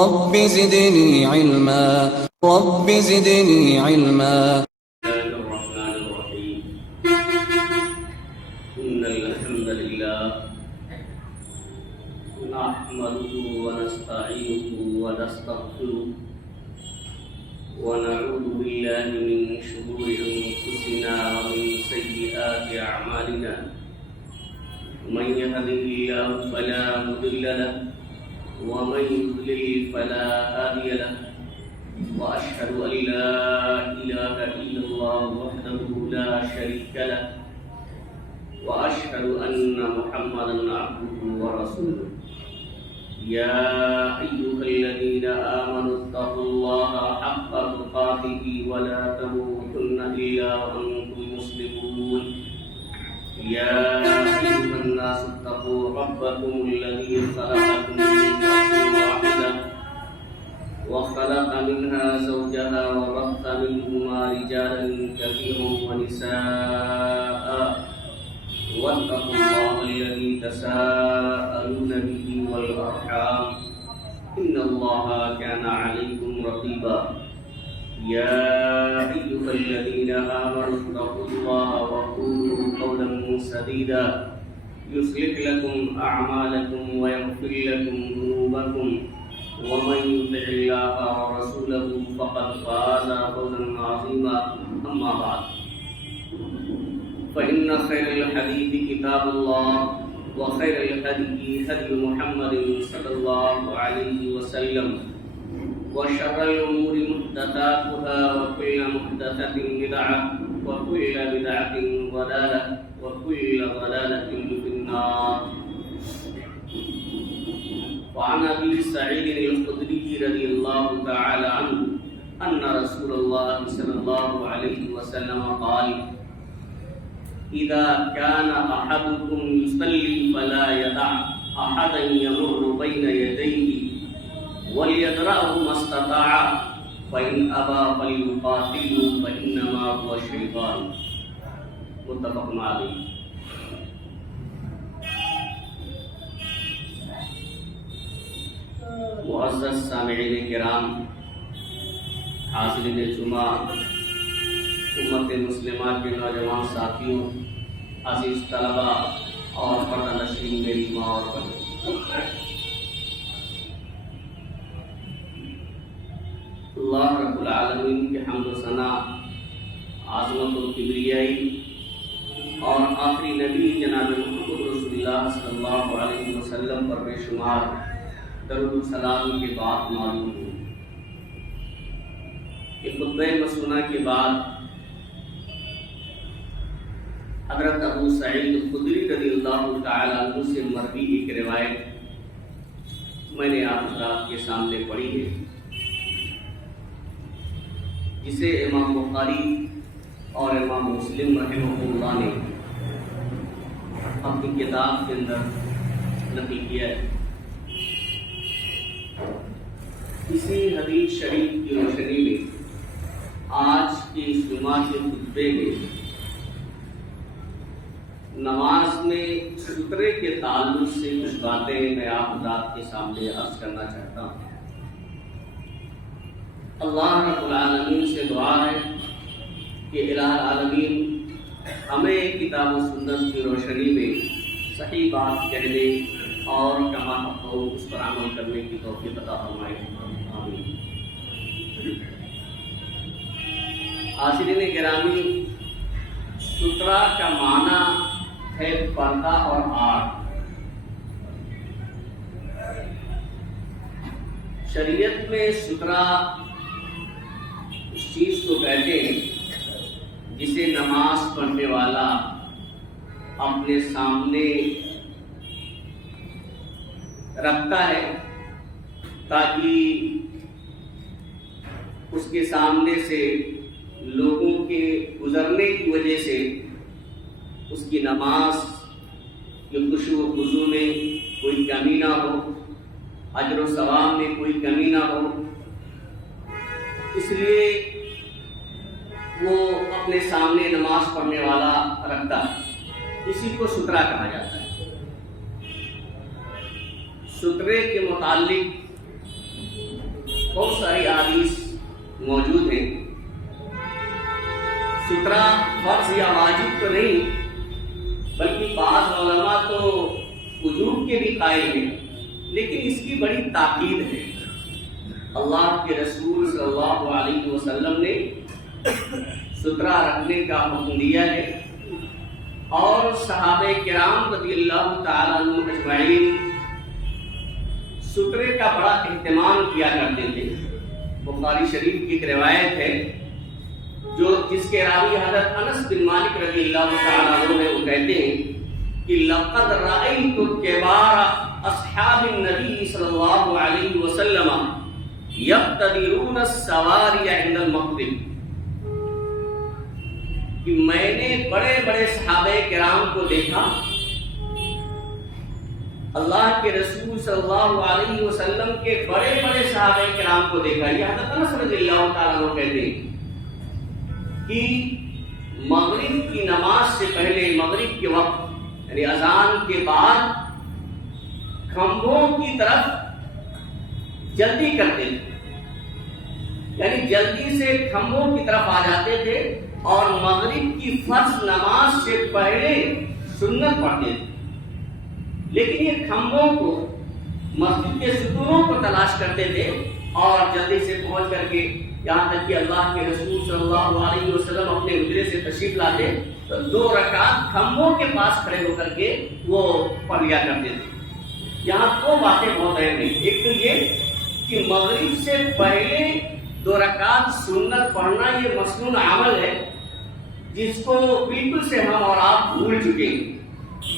رب زدني علما رب زدني علما. الرحمن الرحيم. إن الحمد لله نحمده ونستعينه ونستغفره ونعوذ بالله من شرور أنفسنا ومن سيئات أعمالنا. من يهده الله فلا مضل له ومن يضلل فلا هادي له. وأشهد أن لا إله إلا الله وحده لا شريك له وأشهد أن محمدا عبده ورسوله. يا أيها الذين آمنوا اتقوا الله حق تقاته ولا تموتن إلا وأنتم مسلمون. يا أيها الناس اتقوا ربكم الذي خلقكم من نفس واحدة وخلق منها زوجها وبث منهما رجالا كثيرا ونساء. واتقوا الله الذي تساءلون به والأرحام إن الله كان عليكم رقيبا. يا أيها الذين آمنوا اتقوا الله وقولوا قولا سديدا يصلح لكم أعمالكم ويغفر لكم ذنوبكم ومن يطع الله ورسوله فقد فاز فوزا عظيما. أما بعد فإن خير الحديث كتاب الله وخير الهدي هدي محمد صلى الله عليه وسلم وشر الأمور محدثاتها وكل محدثة بدعة وكل بدعة ضلالة وكل ضلالة في النار. وعن أبي سعيد الخدري رضي الله تعالى عنه أن رسول الله صلى الله عليه وسلم قال: إذا كان أحدكم يصلي فلا يدع أحدا يمر بين يديه وليدرأه ما استطاع فإن أبى فليقاتله فإنما هو شيطان. متفق عليه. معزز سامعین کرام، حاضرین جمعہ، امت مسلمہ کے نوجوان ساتھیوں، عزیز طلبہ اور پردہ نشین میری ماں اور بہنوں، اللہ رب العالمین کے حمد و ثنا، عظمت و کبریائی اور آخری نبی جناب محمد رسول اللہ صلی اللہ علیہ وسلم پر بے شمار درود و سلام کے بعد معلوم ہو کہ خطبہ مسنونہ کے بعد حضرت ابو سعید خدری رضی اللہ تعالیٰ عنہ سے مروی ایک روایت میں نے آپ حضرات کے سامنے پڑھی ہے، جسے امام بخاری اور امام مسلم رحمہ اللہ نے اپنی کتاب کے اندر نقل کیا ہے۔ اسی حدیث شریف کی روشنی میں آج کے اس جمعہ کے خطبے میں نماز میں سترے کے تعلق سے کچھ باتیں میں آپ حضرات کے سامنے عرض کرنا چاہتا ہوں۔ اللہ رب العالمین سے دعا ہے کہ الہ العالمین ہمیں کتاب و سنت کی روشنی میں صحیح بات کہنے اور کما حق ہو اس پر عمل کرنے کی توفیق عطا فرمائے، آمین۔ حاضرین گرامی، سترہ کا معنی ہے پردہ اور آڑ۔ شریعت میں سترہ اس چیز کو کہتے ہیں جسے نماز پڑھنے والا اپنے سامنے رکھتا ہے تاکہ اس کے سامنے سے لوگوں کے گزرنے کی وجہ سے اس کی نماز کے خشوع و خضوع میں کوئی کمی نہ ہو، اجر و ثواب میں کوئی کمی نہ ہو، اس لیے وہ اپنے سامنے نماز پڑھنے والا رکھتا ہے۔ اسی کو سترہ کہا جاتا ہے۔ سترے کے متعلق بہت ساری احادیث موجود ہیں. سترہ فرض یا واجب تو نہیں، بلکہ بعض علماء تو وجوب کے بھی قائل ہیں، لیکن اس کی بڑی تاکید ہے. اللہ کے رسول صلی اللہ علیہ وسلم نے سترہ رکھنے کا حکم دیا ہے، اور صحابہ کرام رضی اللہ تعالیٰ عنہ اجمعین سترے کا بڑا اہتمام کیا کرتے تھے. بخاری شریف کی ایک روایت ہے جس کے راوی حضرت انس بن مالک رضی اللہ تعالیٰ عنہ ہے، وہ کہتے ہیں کہ لقد رأيت كبار اصحاب النبی صلی اللہ علیہ وسلم یقتدرون السواری عند المغرب، کہ میں نے بڑے بڑے صحابہ کرام کو دیکھا، اللہ کے رسول صلی اللہ علیہ وسلم کے بڑے بڑے صحابہ کرام کو دیکھا. یہ حضرت انس رضی اللہ تعالیٰ عنہ کہتے ہیں کہ مغرب کی نماز سے پہلے، مغرب کے وقت یعنی اذان کے بعد کھمبوں کی طرف جلدی کرتے تھے، یعنی جلدی سے کھمبوں کی طرف آ جاتے تھے اور مغرب کی فرض نماز سے پہلے سنت پڑھتے تھے. لیکن یہ کھمبوں کو، مسجد کے ستونوں کو تلاش کرتے تھے اور جلدی سے پہنچ کر کے یہاں تک کہ اللہ کے رسول صلی اللہ علیہ وسلم اپنے حجرے سے تشریف لاتے تو 2 رکعت کھمبوں کے پاس کھڑے ہو کر کے وہ پڑھ لیا کرتے تھے. یہاں 2 باتیں بہت اہم ہیں. ایک تو یہ کہ مغرب سے پہلے 2 رکعت سنت پڑھنا یہ مسنون عمل ہے جس کو بالکل سے ہم اور آپ بھول چکے ہیں.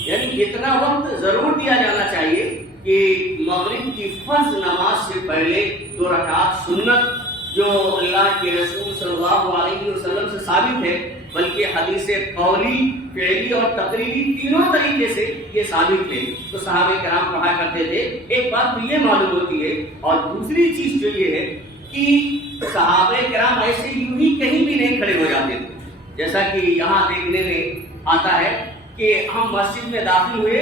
یعنی اتنا وقت ضرور دیا جانا چاہیے کہ مغرب کی فرض نماز سے پہلے 2 رکعت سنت، جو اللہ کے رسول صلی اللہ علیہ وسلم سے ثابت ہے، بلکہ حدیث قولی، فعلی اور تقریری تینوں طریقے سے یہ ثابت ہے، تو صحابہ کرام پڑھا کرتے تھے. ایک بات تو یہ معلوم ہوتی ہے، اور دوسری چیز جو یہ ہے کہ صحابہ کرام ایسے یوں ہی کہیں بھی نہیں کھڑے ہو جاتے تھے. جیسا کہ یہاں دیکھنے میں آتا ہے کہ ہم مسجد میں داخل ہوئے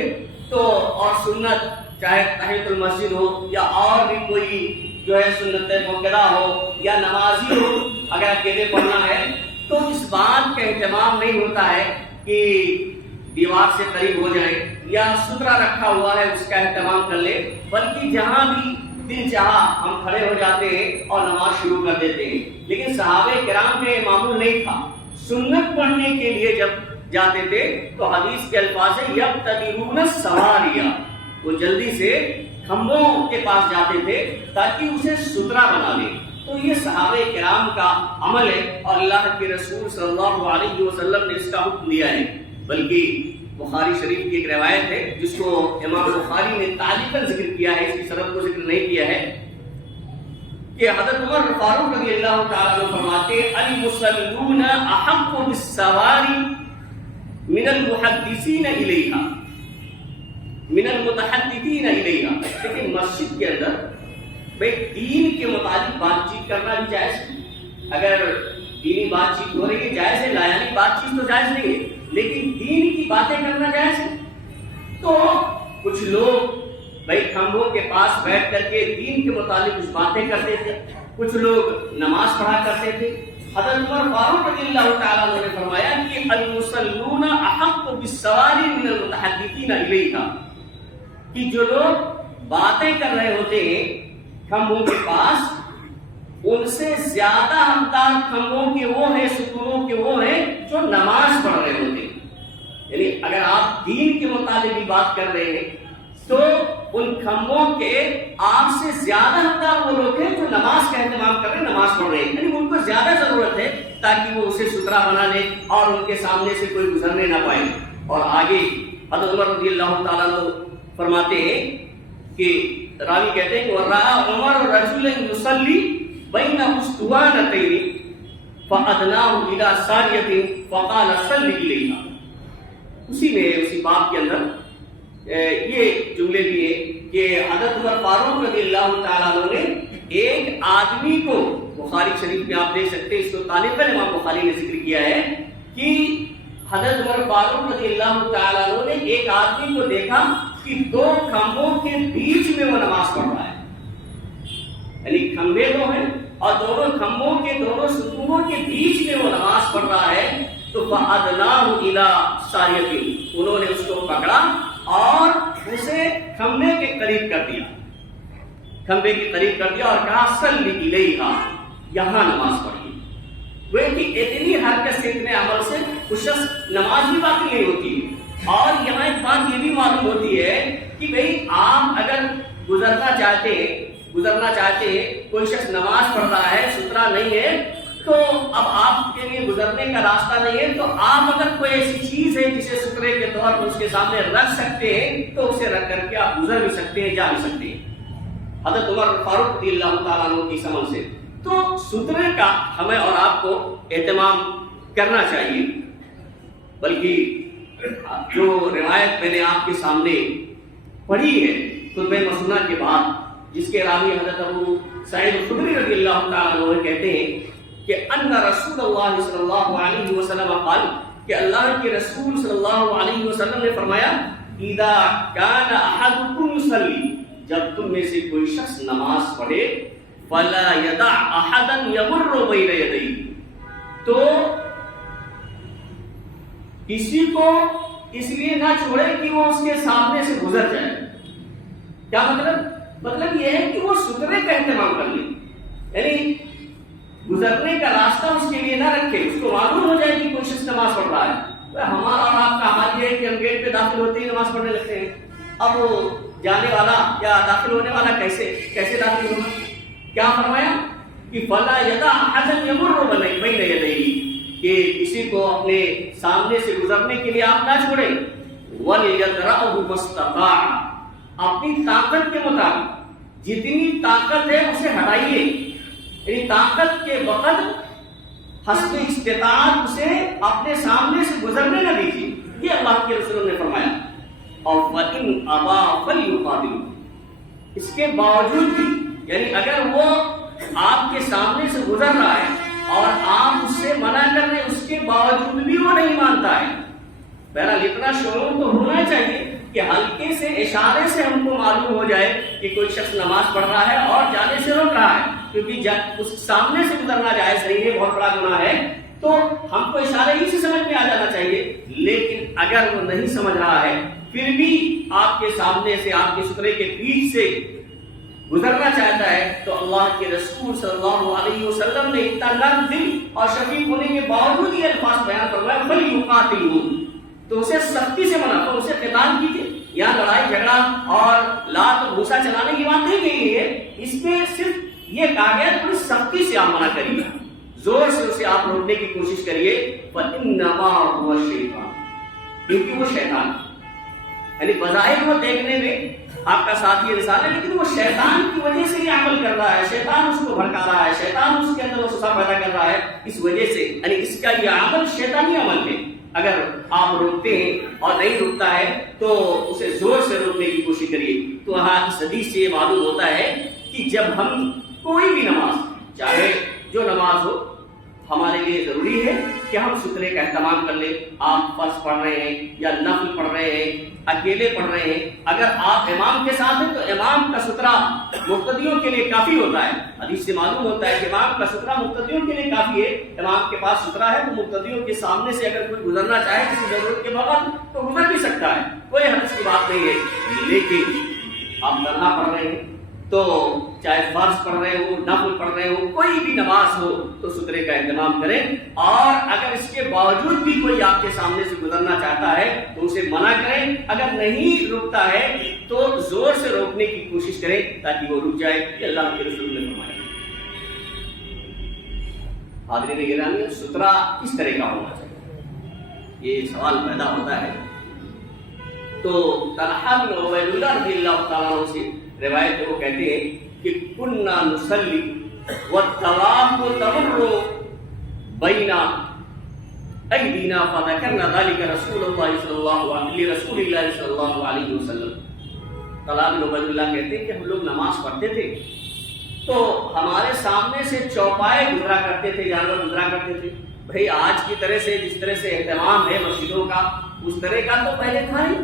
تو اور سنت چاہے تحیۃ المسجد ہو یا اور بھی کوئی جو ہے سنت موقعہ ہو یا نمازی ہو، اگر اکیلے پڑھنا ہے تو اس بات کا اہتمام نہیں ہوتا ہے کہ دیوار سے قریب ہو جائے یا سترہ رکھا ہوا ہے اس کا اہتمام کر لے، بلکہ جہاں بھی دل چاہا ہم کھڑے ہو جاتے ہیں اور نماز شروع کر دیتے ہیں. لیکن صحابہ کرام میں معمول نہیں تھا. سنت پڑھنے کے لیے جب جاتے تھے تو حدیث کے الفاظ ہے یقتدرون السواریہ، وہ جلدی سے کھمبوں کے پاس جاتے تھے تاکہ اسے سترا بنا لیں. تو یہ صحابہ کرام کا عمل ہے اور اللہ کے رسول صلی اللہ علیہ وسلم نے اس کا حکم دیا ہے. بلکہ بخاری شریف کی ایک روایت ہے جس کو امام بخاری نے تعلیقاً ذکر کیا ہے، اس کی سند کو ذکر نہیں کیا ہے، کہ حضرت عمر فاروق رضی اللہ تعالیٰ عنہ فرماتے المصلون احق بالسواری من المحدثین الیہا من المتحدثین الیہا. لیکن مسجد کے اندر بھئی دین کے متعلق بات چیت کرنا بھی جائز ہے. اگر دینی بات چیت ہو رہی ہے جائز ہے، لایانی بات چیت تو جائز نہیں ہے، لیکن دین کی باتیں کرنا جائز ہے. تو کچھ لوگ بھائی کھمبوں کے پاس بیٹھ کر کے دین کے متعلق کچھ باتیں کرتے تھے، کچھ لوگ نماز پڑھا کرتے تھے. حضرت عمر فاروق رضی اللہ تعالیٰ عنہ نے فرمایا کہ المصلون احق بالسواری من المتحدثین الیہا، کہ جو لوگ باتیں کر رہے ہوتے ہیں کھمبوں کے پاس، ان سے زیادہ حقدار کھمبوں کے وہ ہیں، ستونوں کے وہ ہیں جو نماز پڑھ رہے ہوتے ہیں. یعنی اگر آپ دین کے متعلق بھی بات کر رہے ہیں تو ان کھمبوں کے آپ سے زیادہ حقدار وہ لوگ ہیں جو نماز کا اہتمام کر رہے ہیں، نماز پڑھ رہے ہیں. یعنی ان کو زیادہ ضرورت ہے تاکہ وہ اسے سترا بنا لے اور ان کے سامنے سے کوئی گزرنے نہ پائے. اور آگے حضرت عمر رضی اللہ تعالیٰ عنہ فرماتے ہیں کہ راوی کہتے ہیں کہ وَرَأَى عُمَرُ رَجُلًا يُصَلِّي بَيْنَ أُسْطُوَانَتَيْنِ فَأَدْنَاهُ إِلَى سَارِيَةٍ فَقَالَ صَلِّ إِلَيْهَا. اسی باب کے اندر یہ جملے بھی ہیں کہ حضرت عمر فاروق رضی اللہ تعالیٰ عنہ نے ایک آدمی کو، بخاری شریف میں آپ دیکھ سکتے ہیں، اس کو تعلیقاً امام بخاری نے ذکر کیا ہے کہ حضرت عمر فاروق رضی اللہ تعالیٰ عنہ نے ایک آدمی کو دیکھا کہ 2 کھمبوں کے بیچ میں وہ نماز پڑھ رہا ہے. یعنی کھمبے دو ہیں اور دونوں کھمبوں کے دونوں ستونوں کے بیچ میں وہ نماز پڑھ رہا ہے تو فَأَدْنَاهُ إِلَىٰ سَارِيَةٍ، انہوں نے اس کو پکڑا اور اسے کھمبے کے قریب کر دیا، کھمبے کے قریب کر دیا اور کہا صلی الیہا، یہاں نماز پڑھیے۔ وہ کہ اتنی حرکت سے اتنے عمل سے اس شخص نماز بھی باقی نہیں ہوتی۔ اور یہاں ایک بات یہ بھی معلوم ہوتی ہے کہ بھئی آپ اگر گزرنا چاہتے ہیں کوئی شخص نماز پڑھ رہا ہے سترا نہیں ہے تو اب آپ کے لیے گزرنے کا راستہ نہیں ہے، تو آپ اگر کوئی ایسی چیز ہے جسے سترے کے طور پر اس کے سامنے رکھ سکتے ہیں تو اسے رکھ کر کے آپ گزر بھی سکتے ہیں، جا بھی سکتے ہیں۔ حضرت عمر فاروق رضی اللہ تعالیٰ عنہ کی سمجھ سے تو سترے کا ہمیں اور آپ کو اہتمام کرنا چاہیے، بلکہ جو روایت میں نے آپ کے سامنے پڑھی ہے خطبہ مسنہ کے بعد، جس کے راوی حضرت ابو سعید خدری رضی اللہ تعالیٰ عنہ کہتے ہیں کہ ان رسول اللہ صلی اللہ علیہ وسلم قال، کہ اللہ کے رسول صلی اللہ علیہ وسلم نے فرمایا اذا کان احدکم یصلی، جب تم میں سے کوئی شخص نماز پڑھے فلا یدع احدا یمر بین یدیہ، تو کسی کو اس لیے نہ چھوڑے کہ وہ اس کے سامنے سے گزر جائے۔ کیا مطلب یہ ہے کہ وہ سترے کا اہتمام کر لے، یعنی گزرنے کا راستہ اس کے لیے نہ رکھے، اس کو معلوم ہو جائے کہ کوئی شخص نماز پڑھ رہا ہے۔ ہمارا اور آپ کا حال یہ ہے کہ ہم گیٹ پہ داخل ہوتے ہی نماز پڑھنے لگتے ہیں، اب وہ جانے والا یا داخل ہونے والا کیسے داخل ہوگا؟ کیا فرمایا کہ فلا یدع احدا یمر بین یدیہ، کہ کسی کو اپنے سامنے سے گزرنے کے لیے آپ نہ چھوڑیں، وَلْيَدْرَأْهُ مَا اسْتَطَاعَ، اپنی طاقت کے مطابق جتنی طاقت ہے اسے ہٹائیے، یعنی طاقت کے وقت حسب استطاعت اسے اپنے سامنے سے گزرنے نہ دیجیے، یہ اللہ کے رسول نے فرمایا۔ اور وَإِنْ أَبَىٰ فَلْيُقَاتِلْ، اس کے باوجود بھی، یعنی اگر وہ آپ کے سامنے سے گزر رہا ہے اور آپ اس سے منع کر رہے ہیں، اس کے باوجود بھی وہ نہیں مانتا ہے، بہرحال اتنا شعور تو ہونا چاہیے کہ ہلکے سے اشارے سے ہم کو معلوم ہو جائے کہ کوئی شخص نماز پڑھ رہا ہے اور جانے سے روک رہا ہے، کیونکہ اس سامنے سے گزرنا جائز نہیں ہے، بہت بڑا گناہ ہے، تو ہم کو اشارے ہی سے سمجھ میں آ جانا چاہیے۔ لیکن اگر وہ نہیں سمجھ رہا ہے پھر بھی آپ کے سامنے سے، آپ کے سترے کے بیچ سے گزرنا چاہتا ہے، تو اللہ کے رسول صلی اللہ علیہ وسلم نے اتنا نرم دل اور شفیق ہونے کے باوجود یہ الفاظ بیان فرمایا فَلْيُقَاتِلْهُ، تو اسے سختی سے منع کرو، اسے قتال کیجیے۔ یہاں لڑائی جھگڑا اور لات اور بھوسا چلانے کی بات نہیں کہی ہے، اس میں صرف یہ کہا گیا تھوڑی سختی سے آپ منع کریے، زور سے اسے آپ روکنے کی کوشش کریے۔ فَإِنَّمَا هُوَ الشَّيْطَانُ، کیونکہ وہ شیطان، یعنی بظاہر وہ دیکھنے میں آپ کا ساتھی انسان ہے، لیکن وہ شیطان کی وجہ سے یہ عمل کر رہا ہے، شیطان اس کو بھڑکا رہا ہے، شیطان اس کے اندر وسوسہ پیدا کر رہا ہے، اس وجہ سے یعنی اس کا یہ عمل شیطانی عمل ہے۔ اگر آپ روکتے ہیں اور نہیں رکتا ہے تو اسے زور سے روکنے کی کوشش کریے۔ تو اس حدیث سے یہ معلوم ہوتا ہے کہ جب ہم کوئی بھی نماز، چاہے جو نماز ہو، ہمارے لیے ضروری ہے کہ ہم سترے کا اہتمام کر لیں۔ آپ فرض پڑھ رہے ہیں یا نفل پڑھ رہے ہیں، اکیلے پڑھ رہے ہیں، اگر آپ امام کے ساتھ ہیں تو امام کا سترہ مقتدیوں کے لیے کافی ہوتا ہے۔ حدیث سے معلوم ہوتا ہے کہ امام کا سترہ مقتدیوں کے لیے کافی ہے۔ امام کے پاس سترہ ہے تو مقتدیوں کے سامنے سے اگر کوئی گزرنا چاہے کسی ضرورت کے بغیر تو گزر بھی سکتا ہے، کوئی حرج کی بات نہیں ہے۔ لیکن آپ تنہا پڑھ رہے ہیں تو چاہے فرض پڑھ رہے ہو، نفل پڑھ رہے ہو، کوئی بھی نماز ہو تو سترے کا اہتمام کریں، اور اگر اس کے باوجود بھی کوئی آپ کے سامنے سے گزرنا چاہتا ہے تو اسے منع کریں، اگر نہیں رکتا ہے تو زور سے روکنے کی کوشش کریں تاکہ وہ رک جائے، کہ اللہ کے رسول نے فرمایا۔ حاضرین گرامی، سترہ کس طرح کا ہونا چاہیے، یہ سوال پیدا ہوتا ہے۔ تو طلحہ بن عبید اللہ رضی اللہ تعالیٰ عنہ سے روایت ہے، وہ کہتے ہیں کہ کننا نصلی والطواف تمر بین ایدینا فذکرنا ذلک رسول اللہ صلی اللہ علیہ وسلم۔ طلحہ بن عبید اللہ کہتے ہیں کہ ہم لوگ نماز پڑھتے تھے تو ہمارے سامنے سے چوپائے گزرا کرتے تھے، جانور گزرا کرتے تھے۔ بھئی آج کی طرح سے جس طرح سے اہتمام ہے مسجدوں کا، اس طرح کا تو پہلے تھا ہی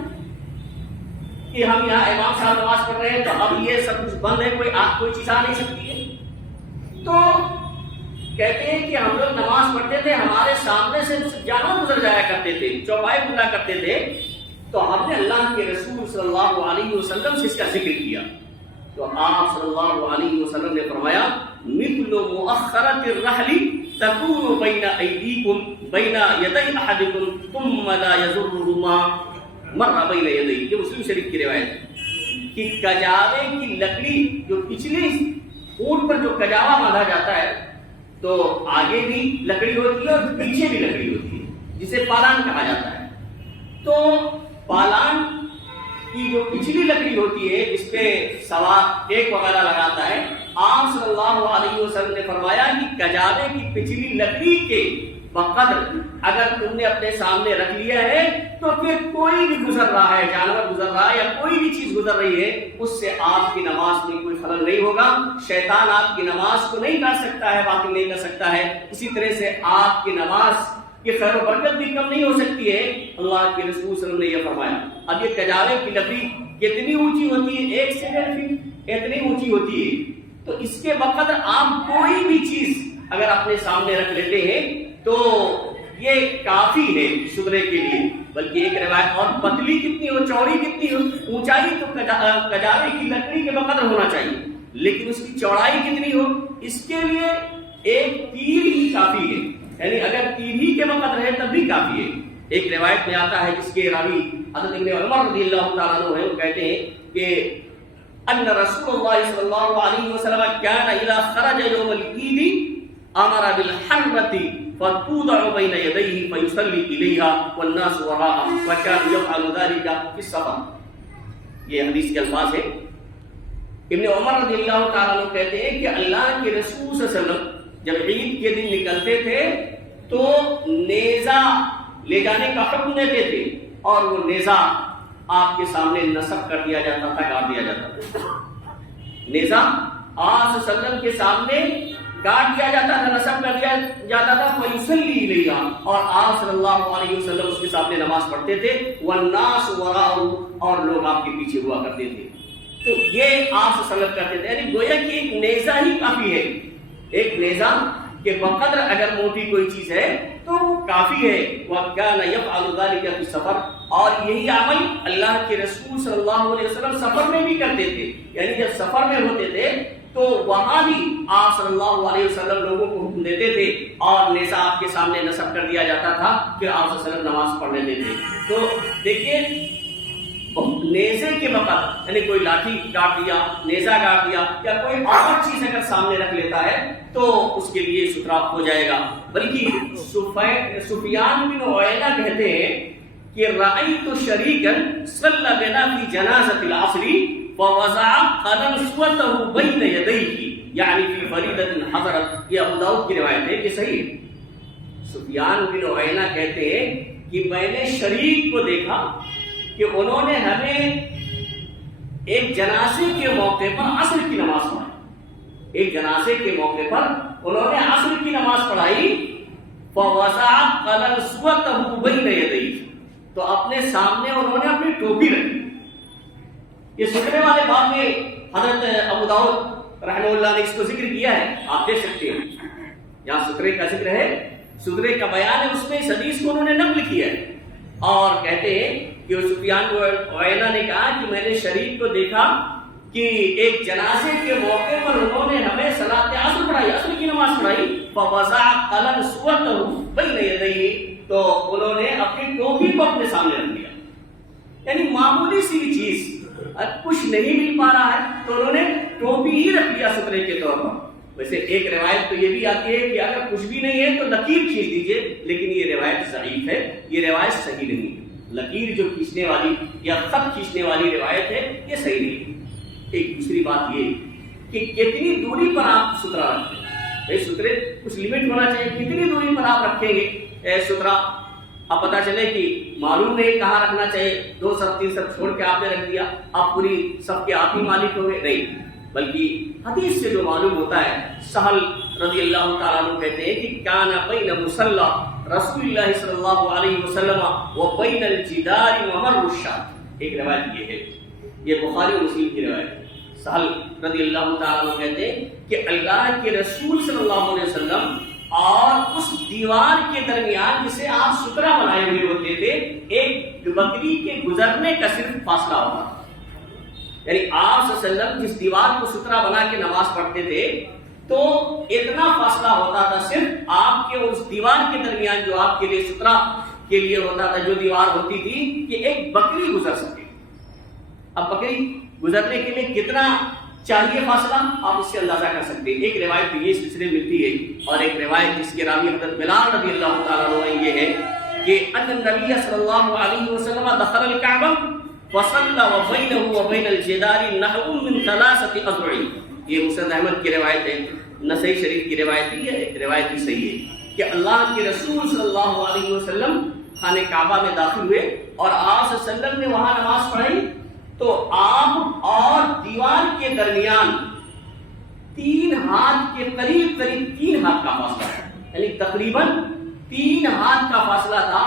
کہ ہم یہاں امام صاحب نماز پڑھ رہے ہیں تو اب یہ سب کچھ بند ہے، کوئی چیز آ نہیں سکتی ہے۔ کہتے ہیں کہ ہم لوگ نماز پڑھتے تھے، ہمارے سامنے سے جانور گزر جایا کرتے تھے، چوپائے گزرا کرتے تھے، تو ہم نے اللہ کے رسول صلی اللہ علیہ وسلم سے اس کا ذکر کیا، تو آپ صلی اللہ علیہ وسلم نے فرمایا مثل مؤخرۃ الرحل تكون بین ایدیکم بین یدی احدکم ثم لا یضرہ ما مر بین یدیہ. یہ مسلم شریف کی روایت ہے کہ کجاوے کی لکڑی جو پچھلی اونٹ پر جو کجاوا باندھا جاتا ہے تو آگے بھی لکڑی ہوتی ہے اور پیچھے بھی لکڑی ہوتی ہے، جسے پالان کہا جاتا ہے. تو پالان کی جو پچھلی لکڑی ہوتی ہے جس پہ سوار ایک وغیرہ لگاتا ہے، آپ صلی اللہ علیہ وسلم نے فرمایا کہ کجاوے کی پچھلی لکڑی کے بقدر اگر تم نے اپنے سامنے رکھ لیا ہے تو پھر کوئی بھی گزر رہا ہے، جانور گزر رہا ہے یا کوئی بھی چیز گزر رہی ہے، اس سے آپ کی نماز میں کوئی خلل نہیں ہوگا. شیطان آپ کی نماز کو نہیں کر سکتا ہے، باطل نہیں کر سکتا ہے. اسی طرح سے آپ کی نماز کی خیر و برکت بھی کم نہیں ہو سکتی ہے. اللہ کے رسول صلی اللہ علیہ وسلم نے یہ فرمایا. اب یہ کجاوے کی لکڑی کتنی اونچی ہوتی ہے؟ 1 سے 1.5 فٹ اتنی اونچی ہوتی ہے. تو اس کے بقدر آپ کوئی بھی چیز اگر اپنے سامنے رکھ لیتے ہیں تو یہ کافی ہے سدھرے کے لیے. بلکہ ایک روایت اور پتلی کتنی ہو، چوڑی کتنی ہو، اونچائی تو کجاوے کی لکڑی کے بقدر ہونا چاہیے، لیکن اس کی چوڑائی کتنی ہو، اس کے لیے ایک تیر ہی کافی ہے. یعنی اگر تیر ہی کے بقدر ہے تب بھی کافی ہے. ایک روایت میں آتا ہے جس کے راوی حضرت ابن عمر رضی اللہ تعالیٰ عنہ ہیں، وہ کہتے ہیں کہ ان رسول اللہ صلی اللہ علیہ وسلم كان اذا خرج يوم العيد امر بالحربة فتوضع بين يديه فيصلي اليها والناس وراءه وكان يفعل ذلك في السفر. یہ حدیث کے الفاظ ہیں. ابن عمر رضی اللہ تعالیٰ عنہ کہتے ہیں کہ اللہ کے رسول صلی اللہ علیہ وسلم جب عید کے دن نکلتے تھے تو نیزہ لے جانے کا حکم دیتے تھے، اور وہ نیزہ آپ کے سامنے نصب کر دیا جاتا تھا، گاڑ دیا جاتا تھا. نیزہ آپ صلی اللہ علیہ وسلم کے سامنے گاڑ دیا جاتا تھا، نصب کر دیا جاتا تھا. فیصلی الیہ، اور آپ صلی اللہ علیہ وسلم اس کے سامنے نماز پڑھتے تھے. والناس وراءہ، اور لوگ آپ کے پیچھے ہوا کرتے تھے. تو یہ آپ صلی اللہ علیہ وسلم کرتے تھے. یعنی گویا کہ ایک نیزہ ہی کافی ہے. ایک نیزہ کے بقدر اگر موٹی کوئی چیز ہے تو کافی ہے. وَكَانَ يَفْعَلُ ذَلِكَ فِي السَّفَرِ، اور یہی عمل اللہ کے رسول صلی اللہ علیہ وسلم سفر میں بھی کرتے تھے. یعنی جب سفر میں ہوتے تھے تو وہاں بھی آپ صلی اللہ علیہ وسلم لوگوں کو حکم دیتے تھے اور نیزہ آپ کے سامنے نصب کر دیا جاتا تھا، پھر آپ صلی اللہ علیہ وسلم نماز پڑھ لیتے تھے. تو دیکھیے نیزے کے وقت یعنی کوئی لاٹھی کاٹ دیا، نیزہ کاٹ دیا، یا کوئی اور چیز اگر سامنے رکھ لیتا ہے تو اس کے لیے ستھرا ہو جائے گا. بلکہ سفیان بن عیینہ کہتے ہیں کہ رأیت شریکا صلی بنا فی جنازۃ العصر فوضع قلنسوته بین یدیہ یعنی فی فریضۃ حضرت. یہ ابو داؤد کی روایت ہے، یہ صحیح ہے. سفیان بن عیینہ کہتے ہیں کہ میں نے شریک کو دیکھا کہ انہوں نے ہمیں ایک جنازے کے موقع پر عصر کی نماز پڑھائی. ایک جنازے کے موقع پر انہوں نے عصر کی نماز پڑھائی. فوضع قلنسوته بین یدیہ، تو اپنے سامنے انہوں نے اپنی ٹوپی رکھی. یہ سترے والے باب میں حضرت ابو داؤد رحمہ اللہ نے اس کو ذکر کیا ہے، آپ دیکھ سکتے ہیں. یہاں سترے کا ذکر ہے، سترے کا بیان ہے، اس میں اس حدیث کو انہوں نے نقل کیا ہے. اور کہتے ہیں کہ سفیان بن عیینہ نے کہا کہ میں نے شریک کو دیکھا کہ ایک جنازے کے موقع پر انہوں نے ہمیں صلاۃ عصر پڑھائی، عصر کی نماز پڑھائی. فوضع قلنسوته بین یدیہ، تو انہوں نے اپنی ٹوپی کو اپنے سامنے رکھ دیا. یعنی معمولی سی چیز، کچھ نہیں مل پا رہا ہے تو انہوں نے ٹوپی ہی رکھ دیا سترے کے طور پر. ویسے ایک روایت تو یہ بھی آتی ہے کہ اگر کچھ بھی نہیں ہے تو لکیر کھینچ دیجئے، لیکن یہ روایت ضعیف ہے، یہ روایت صحیح نہیں ہے. لکیر جو کھینچنے والی یا خط کھینچنے والی روایت ہے یہ صحیح نہیں ہے. ایک دوسری بات یہ کہ کتنی دوری پر آپ سترا رکھتے ہیں. سترے کچھ لمٹ ہونا چاہیے، کتنی دوری پر آپ رکھیں گے سترا. اب پتہ چلے کہ معلوم نہیں کہاں رکھنا چاہیے، 2 صف 3 صف چھوڑ کے آپ نے رکھ دیا، آپ پوری صف کے آپ ہی مالک ہو گئے. نہیں، بلکہ حدیث سے جو معلوم ہوتا ہے، سہل رضی اللہ تعالیٰ عنہ کہتے ہیں کہ کان بین مصلی رسول اللہ صلی اللہ علیہ وسلم و بین الجدار ممر الشاة. ایک روایت یہ ہے، یہ بخاری و مسلم کی روایت ہے. سہل رضی اللہ تعالیٰ عنہ کہتے ہیں کہ اللہ کے رسول صلی اللہ علیہ وسلم اور اس دیوار کے درمیان جسے آپ سترا بنائے ہوئے ہوتے تھے ایک بکری کے گزرنے کا صرف فاصلہ ہوتا تھا. یعنی آپ صلی اللہ علیہ وسلم جس دیوار کو سترا بنا کے نماز پڑھتے تھے تو اتنا فاصلہ ہوتا تھا صرف آپ کے اس دیوار کے درمیان جو آپ کے لیے سترا کے لیے ہوتا تھا, جو دیوار ہوتی تھی کہ ایک بکری گزر سکے. اب بکری گزرنے کے لیے کتنا چاہیے فاصلہ, آپ اس سے اندازہ کر سکتے ہیں. ایک روایت یہ سلسلے ملتی ہے اور ایک روایت جس کے راوی حضرت بلال رضی اللہ تعالیٰ عنہ یہ ہے کہ ان النبی صلی اللہ علیہ وسلم دخل الکعبہ فصلى وبينه وبين الجدار نحو من 3 اذرع. یہ مسند احمد کی روایت ہے, نسائی شریف کی روایت ہے, یہ روایت بھی صحیح ہے کہ اللہ کے رسول صلی اللہ علیہ وسلم خانہ کعبہ میں داخل ہوئے اور آپ صلی اللہ علیہ وسلم نے وہاں نماز پڑھائی تو آپ اور دیوار کے درمیان 3 ہاتھ کے قریب 3 ہاتھ کا فاصلہ تھا, یعنی تقریباً 3 ہاتھ کا فاصلہ تھا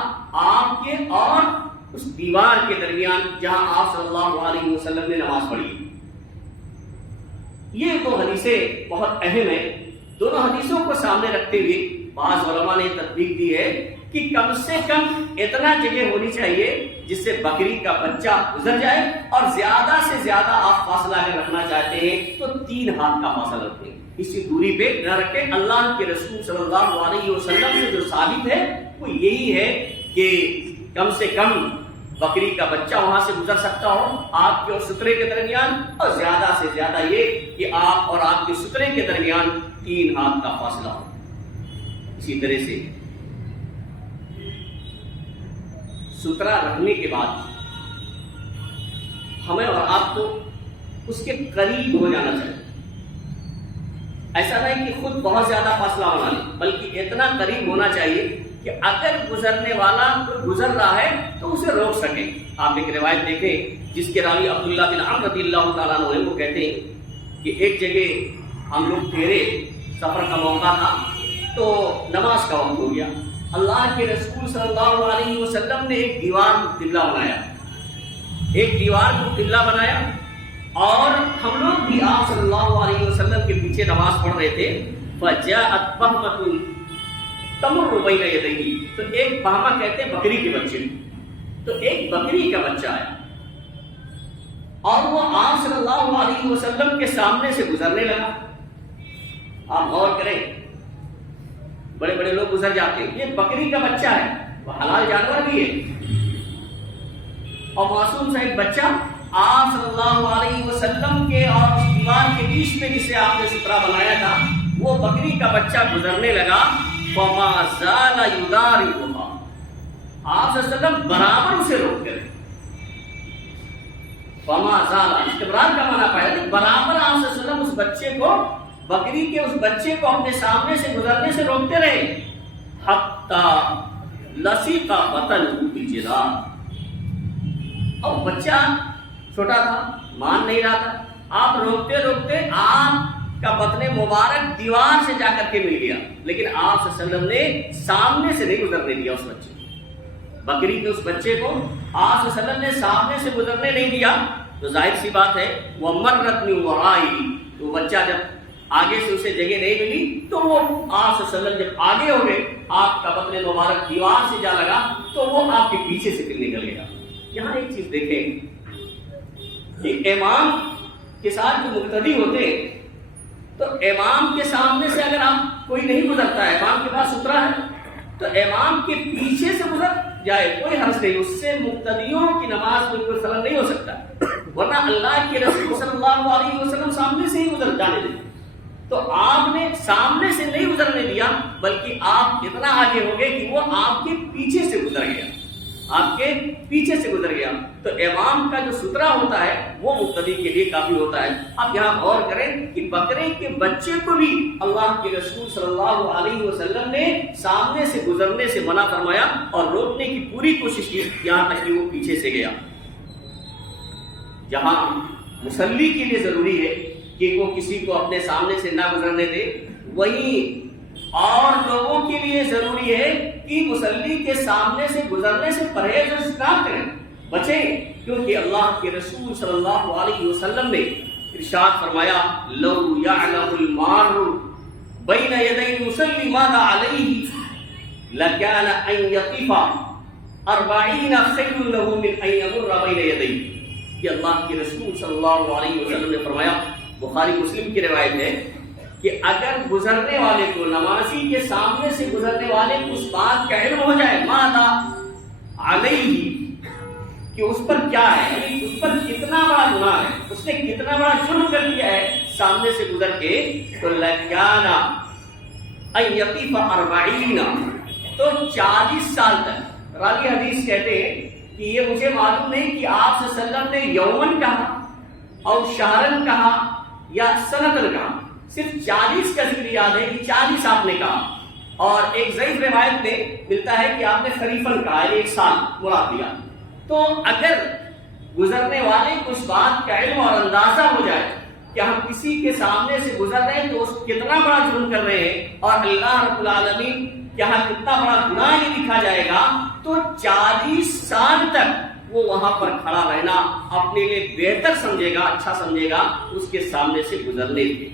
آپ کے اور اس دیوار کے درمیان جہاں آپ صلی اللہ علیہ وسلم نے نماز پڑھی. یہ 2 حدیثیں بہت اہم ہیں. دونوں حدیثوں کو سامنے رکھتے ہوئے بعض علماء نے تطبیق دی ہے کہ کم سے کم اتنا جگہ ہونی چاہیے جس سے بکری کا بچہ گزر جائے, اور زیادہ سے زیادہ آپ فاصلہ اگر رکھنا چاہتے ہیں تو 3 ہاتھ کا فاصلہ رکھیں, اسی دوری پہ نہ رکھیں. اللہ کے رسول صلی اللہ علیہ وسلم سے جو ثابت ہے وہ یہی ہے کہ کم سے کم بکری کا بچہ وہاں سے گزر سکتا ہو آپ کے اور سترے کے درمیان, اور زیادہ سے زیادہ یہ کہ آپ اور آپ کے سترے کے درمیان 3 ہاتھ کا فاصلہ ہو. اسی طرح سے سترا رکھنے کے بعد ہمیں اور آپ کو اس کے قریب ہو جانا چاہیے. ایسا نہیں کہ خود بہت زیادہ فاصلہ بنا لے, بلکہ اتنا قریب ہونا چاہیے کہ اگر گزرنے والا کوئی گزر رہا ہے تو اسے روک سکے. آپ ایک روایت دیکھیں جس کے راوی عبداللہ بن عمرو رضی اللہ تعالیٰ عنہ وہ کہتے ہیں کہ ایک جگہ ہم لوگ ٹھہرے, سفر کا موقع تھا تو نماز کا وقت ہو گیا. اللہ کے رسول صلی اللہ علیہ وسلم نے ایک دیوار کو قبلہ بنایا, ایک دیوار کو قبلہ بنایا, اور ہم لوگ بھی آپ صلی اللہ علیہ وسلم کے پیچھے نماز پڑھ رہے تھے. فجاءت بہمۃ تمر بین یدیہ, تو ایک بہمہ کہتے ہیں بکری کے بچے, تو ایک بکری کا بچہ آیا اور وہ آپ صلی اللہ علیہ وسلم کے سامنے سے گزرنے لگا. آپ غور کریں, بڑے بڑے لوگ گزر جاتے ہیں, یہ بکری کا بچہ ہے, وہ حلال جانور بھی ہے, اور معصوم سا ایک بچہ آپ صلی اللہ علیہ وسلم کے اور اس دیوار کے بیچ میں جسے آپ نے سترا بنایا تھا, وہ بکری کا بچہ گزرنے لگا. فما زال یدارکھا, آپ صلی اللہ علیہ وسلم برابر اسے روکتے رہے. فما زال استمرار کا معنی پایا, برابر آپ صلی اللہ علیہ وسلم اس بچے کو, بکری کے اس بچے کو اپنے سامنے سے گزرنے سے روکتے رہے. حتی لصق بطنہ بالجدار, اور بچہ چھوٹا تھا, مان نہیں رہا تھا. آپ روکتے روکتے آپ کا بطن مبارک دیوار سے جا کر کے مل گیا, لیکن آپ صلی اللہ علیہ وسلم نے سامنے سے نہیں گزرنے دیا اس بچے کو, بکری کے اس بچے کو آپ صلی اللہ علیہ وسلم نے سامنے سے گزرنے نہیں دیا. تو ظاہر سی بات ہے وہ مرت من ورائی, تو بچہ جب آگے سے اسے جگہ نہیں ملی تو وہ آپ صلی اللہ علیہ وسلم جب آگے ہو گئے, آپ کا بطن مبارک دیوار سے جا لگا تو وہ آپ کے پیچھے سے پھر نکل گیا. یہاں ایک چیز دیکھیں کہ امام کے ساتھ جو مقتدی ہوتے ہیں, تو امام کے سامنے سے اگر آپ کوئی نہیں گزرتا ہے, امام کے پاس سترا ہے, تو امام کے پیچھے سے گزر جائے کوئی حرج نہیں, اس سے مقتدیوں کی نماز میں کوئی خلل نہیں ہو سکتا. ورنہ اللہ کے رسول صلی اللہ علیہ وسلم سامنے سے ہی گزر جانے دیں, تو آپ نے سامنے سے نہیں گزرنے دیا, بلکہ آپ اتنا آگے ہو گئے کہ وہ آپ کے پیچھے سے گزر گیا, آپ کے پیچھے سے گزر گیا. تو امام کا جو سترا ہوتا ہے وہ مقتدی کے لیے کافی ہوتا ہے. اب یہاں غور کریں کہ بکرے کے بچے کو بھی اللہ کے رسول صلی اللہ علیہ وسلم نے سامنے سے گزرنے سے منع فرمایا اور روکنے کی پوری کوشش کی, یہاں تک کہ وہ پیچھے سے گیا. جہاں مصلی کے لیے ضروری ہے کہ وہ کسی کو اپنے سامنے سے نہ گزرنے دے, وہیں اور لوگوں کے لیے ضروری ہے کہ مصلی کے سامنے سے گزرنے سے پرہیز نہ کریں, بچیں, کیونکہ اللہ کے رسول صلی اللہ علیہ وسلم نے ارشاد فرمایا لو یعلم المار بین یدی المصلی ماذا علیہ لکان ان یقف 40 خیر له من ان یمر بین یدی. یہ اللہ کے رسول صلی اللہ علیہ وسلم نے فرمایا، بخاری مسلم کی روایت ہے کہ اگر گزرنے والے کو، نمازی کے سامنے سے گزرنے والے کو اس بات کا علم ہو جائے ماذا علیہ کہ اس پر کیا ہے، اس پر کتنا بڑا گناہ ہے، اس نے کتنا بڑا جرم کر لیا ہے سامنے سے گزر کے، تو لَكَانَ أَن يَقِفَ 40 تو 40 سال تک. راوی حدیث کہتے ہیں کہ یہ مجھے معلوم نہیں کہ آپ صلی اللہ علیہ وسلم نے یومن کہا اور شہرن کہا یا سنتن کہا، صرف 40 کا ذکر یاد ہے کہ 40 آپ نے کہا. اور ایک ضعیف روایت میں ملتا ہے کہ آپ نے خریفن کہا، ایک سال مراد دیا. تو اگر گزرنے والے کو اس بات کا علم اور اندازہ ہو جائے کہ ہم کسی کے سامنے سے گزر رہے ہیں تو اس کتنا بڑا جرم کر رہے ہیں اور اللہ رب العالمین کے ہاں کتنا بڑا گناہ یہ لکھا جائے گا، تو 40 سال تک وہ وہاں پر کھڑا رہنا اپنے لیے بہتر سمجھے گا، اچھا سمجھے گا اس کے سامنے سے گزرنے کے.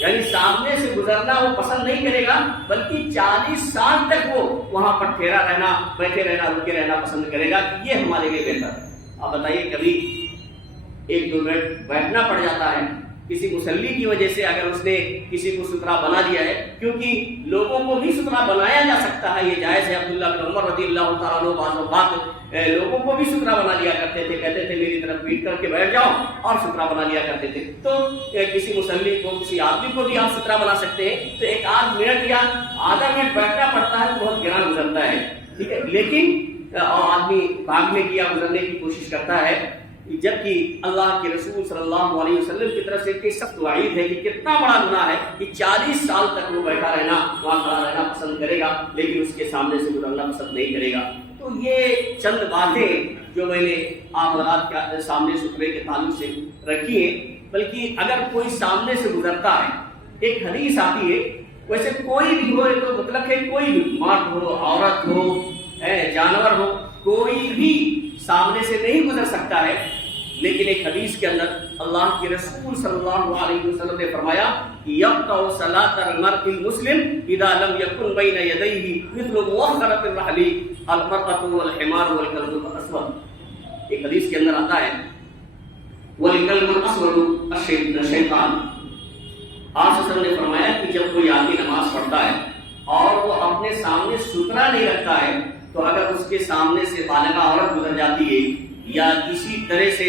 یعنی سامنے سے گزرنا وہ پسند نہیں کرے گا، بلکہ 40 سال تک وہ وہاں پر ٹھہرا رہنا، بیٹھے رہنا، رکے رہنا پسند کرے گا کہ یہ ہمارے لیے بہتر ہے. آپ بتائیے کبھی 1-2 منٹ بیٹھنا پڑ جاتا ہے کسی مسلی کی وجہ سے، اگر اس نے کسی کو سترا بنا دیا ہے، کیونکہ لوگوں کو بھی سترا بنایا جا سکتا ہے، یہ جائز ہے. عبداللہ بن عمر رضی اللہ تعالیٰ عنہ بعض اوقات لوگوں کو بھی سترا بنا لیا کرتے تھے، کہتے تھے میری طرف پیٹ کر کے بیٹھ جاؤ، اور سترا بنا لیا کرتے تھے. تو کسی مسلی کو، کسی آدمی کو بھی آپ سترا بنا سکتے ہیں. تو 1-8 منٹ یا آدھا منٹ بیٹھنا پڑتا ہے، بہت گران گزرتا ہے، ٹھیک ہے. لیکن آدمی بھاگنے کی یا گزرنے کی کوشش کرتا ہے، جبکہ اللہ کے رسول صلی اللہ علیہ وسلم کی طرف سے ایک سخت وعید ہے کہ کتنا بڑا گناہ ہے کہ 40 سال تک وہ بیٹھا رہنا، وہاں کھڑا رہنا پسند کرے گا، لیکن اس کے سامنے سے گزرنا پسند نہیں کرے گا. تو یہ چند باتیں جو میں نے آپ حضرات کے سامنے سترے کے تعلق سے رکھی ہیں. بلکہ اگر کوئی سامنے سے گزرتا ہے، ایک حدیث آتی ہے، ویسے کوئی بھی ہو، تو مطلب ہے کوئی بھی، مرد ہو، عورت ہو، جانور ہو، کوئی بھی سامنے سے نہیں گزر سکتا ہے. لیکن ایک حدیث کے اندر اللہ کے رسول صلی اللہ علیہ وسلم نے فرمایا یقطع صلاة المرء المسلم اذا لم يكن بين يديه مثل مؤخرة الرحل المرأة والحمار والكلب الاسود. ایک حدیث کے اندر آتا ہے والکلب الاسود الشیطان. آپ صلی اللہ علیہ وسلم نے فرمایا کہ جب کوئی آدمی نماز پڑھتا ہے اور وہ اپنے سامنے سترا نہیں رکھتا ہے، تو اگر اس کے سامنے سے بالغہ عورت گزر جاتی ہے یا کسی طرح سے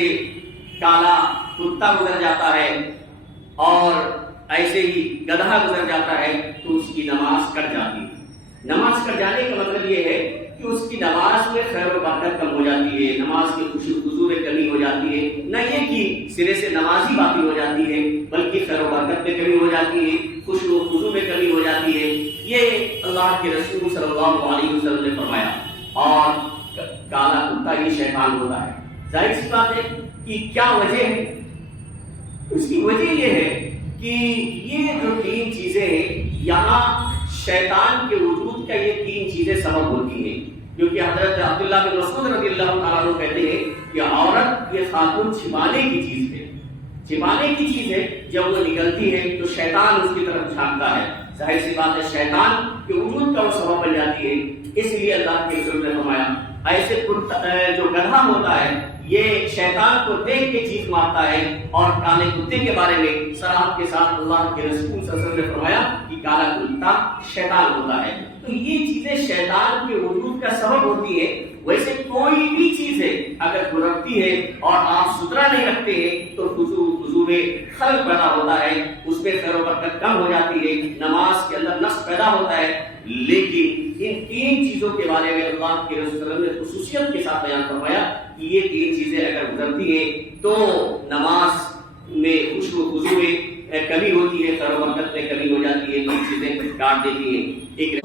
کالا کتا گزر جاتا ہے اور ایسے ہی گدھا گزر جاتا ہے، تو اس کی نماز کٹ جاتی ہے. نماز کٹ جانے کا مطلب یہ ہے کہ اس کی نماز میں خیر و برکت کم ہو جاتی ہے، نماز کی خشوع خضوع میں کمی ہو جاتی ہے. نہ یہ کہ سرے سے نماز ہی باطل ہو جاتی ہے، بلکہ خیر و برکت میں کمی ہو جاتی ہے، خشوع خضوع میں کمی ہو جاتی ہے. یہ اللہ کے رسول صلی اللہ علیہ وسلم نے فرمایا. اور کالا کتا یہ شیطان ہوتا ہے. ظاہر سی بات ہے کہ کیا وجہ ہے؟ اس کی وجہ یہ ہے کہ یہ جو 3 چیزیں ہیں، یہاں شیطان کے وجود کا یہ 3 چیزیں سبب ہوتی ہیں. کیونکہ حضرت عبداللہ بن مسعود رضی اللہ تعالیٰ عنہ کہتے ہیں کہ عورت یہ خاتون چھپانے کی چیز ہے، چھپانے کی چیز ہے. جب وہ نکلتی ہے تو شیطان اس کی طرف جھانکتا ہے. ظاہر سی بات ہے شیطان کے وجود کا وہ سبب بن جاتی ہے. اس لیے اللہ کے رسول نے فرمایا ایسے جو گدھا ہوتا ہے یہ شیطان کو دیکھ کے چیخ مارتا ہے. اور کالے کتے کے بارے میں صراحت کے ساتھ اللہ کے رسول صلی اللہ علیہ وسلم نے فرمایا کہ کالا کتا شیطان ہوتا ہے. تو یہ چیزیں شیطان کے وجود کا سبب ہوتی ہے. ویسے کوئی بھی چیز ہے اگر گزرتی ہے اور آپ سترا نہیں رکھتے ہیں تو خضوع میں خلل پیدا ہوتا ہے، اس میں خیر و برکت کم ہو جاتی ہے، نماز کے اندر نقص پیدا ہوتا ہے. لیکن ان 3 چیزوں کے بارے میں اللہ کے رسول صلی اللہ علیہ وسلم نے خصوصیت کے ساتھ بیان فرمایا کہ یہ 3 چیزیں اگر گزرتی ہیں تو نماز میں خشوع و خضوع میں کمی ہوتی ہے، خیر و برکت میں کمی ہو جاتی ہے، 3 چیزیں کاٹ دیتی ہیں. ایک